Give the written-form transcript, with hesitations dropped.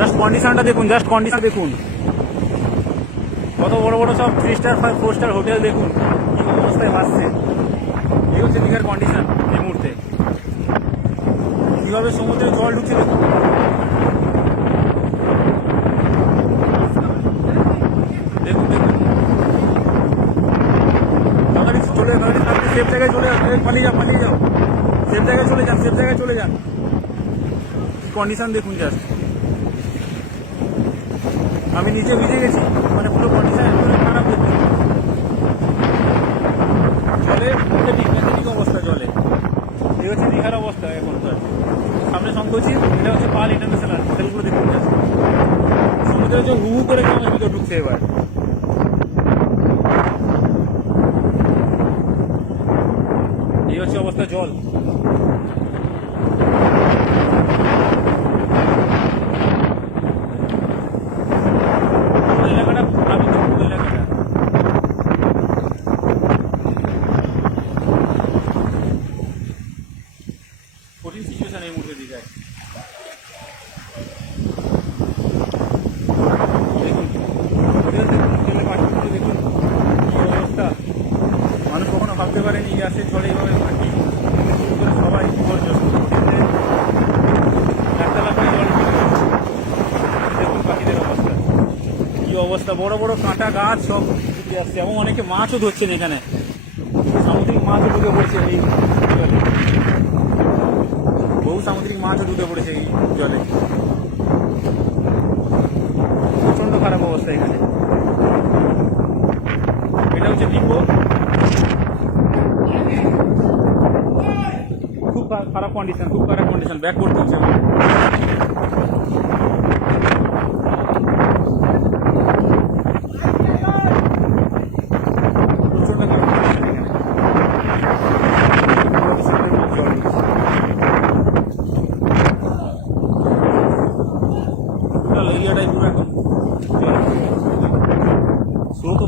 Just কন্ডিশনটা দেখুন, just condition দেখুন, কত বড় বড় সব 3 স্টার 4 স্টার হোটেল দেখুন কি অবস্থায় ভাসছে। এই হচ্ছে দীঘার কন্ডিশন এই মুহূর্তে। কিভাবে সমুদ্রে জল ঢুকছে দেখুন। দেখুন দেখুন, তাড়াতাড়ি চলে তাড়াতাড়ি সেফ জায়গায় চলে যান, পালিয়ে যাও পালিয়ে যাও, সেফ জায়গায় চলে যান, সেফ জায়গায় চলে যান। কন্ডিশন দেখুন জাস্ট, আমি নিচে ভিজে গেছি, মানে পুরো কন্ডিশন খারাপ দেখুন। জলে ঠিক অবস্থা জলে। এই হচ্ছে দীঘার অবস্থা এখনকার। সামনে শঙ্করচিল, এটা হচ্ছে পাল ইন্টারন্যাশনাল, হোটেলগুলো দেখুন জাস্ট। সমুদ্রে হচ্ছে হু হু করে কেমন ভিতরে ঢুকছে এবার। এই হচ্ছে অবস্থা জল। এলাকাটা প্লাবিত পুরো এলাকাটা। কঠিন সিচুয়েশন এই মুহূর্তে দীঘায়। দেখুন হোটেল দেখুন, হোটেলের পার্টিগুলো দেখুন কি অবস্থা। মানুষ কখনো ভাবতে পারেনি গ্যাসে চলে এইভাবে পার্টি শুরু করে সবাই বিপর্যস্ত। একতলা করে জল ঢুকে গেছে। দেখুন পাখিদের অবস্থা কি অবস্থা, বড় বড় কাঁটা গাছ সব ঢুকে আসছে, এবং অনেকে মাছও ধরছেন এখানে, সামুদ্রিক মাছও ঢুকে পড়ছে এই জলে, বহু সামুদ্রিক মাছও ঢুকে পড়েছে এই জলে। প্রচন্ড খারাপ অবস্থা এখানে। এটা হচ্ছে ডিপো, খুব খারাপ কন্ডিশন, খুব খারাপ কন্ডিশন, ব্যাক করতে হচ্ছে আমার। প্রচন্ড খারাপ কন্ডিশন এখানে, জল ঢুকছে। টোটাল এরিয়াটাই পুরো একদম স্রোত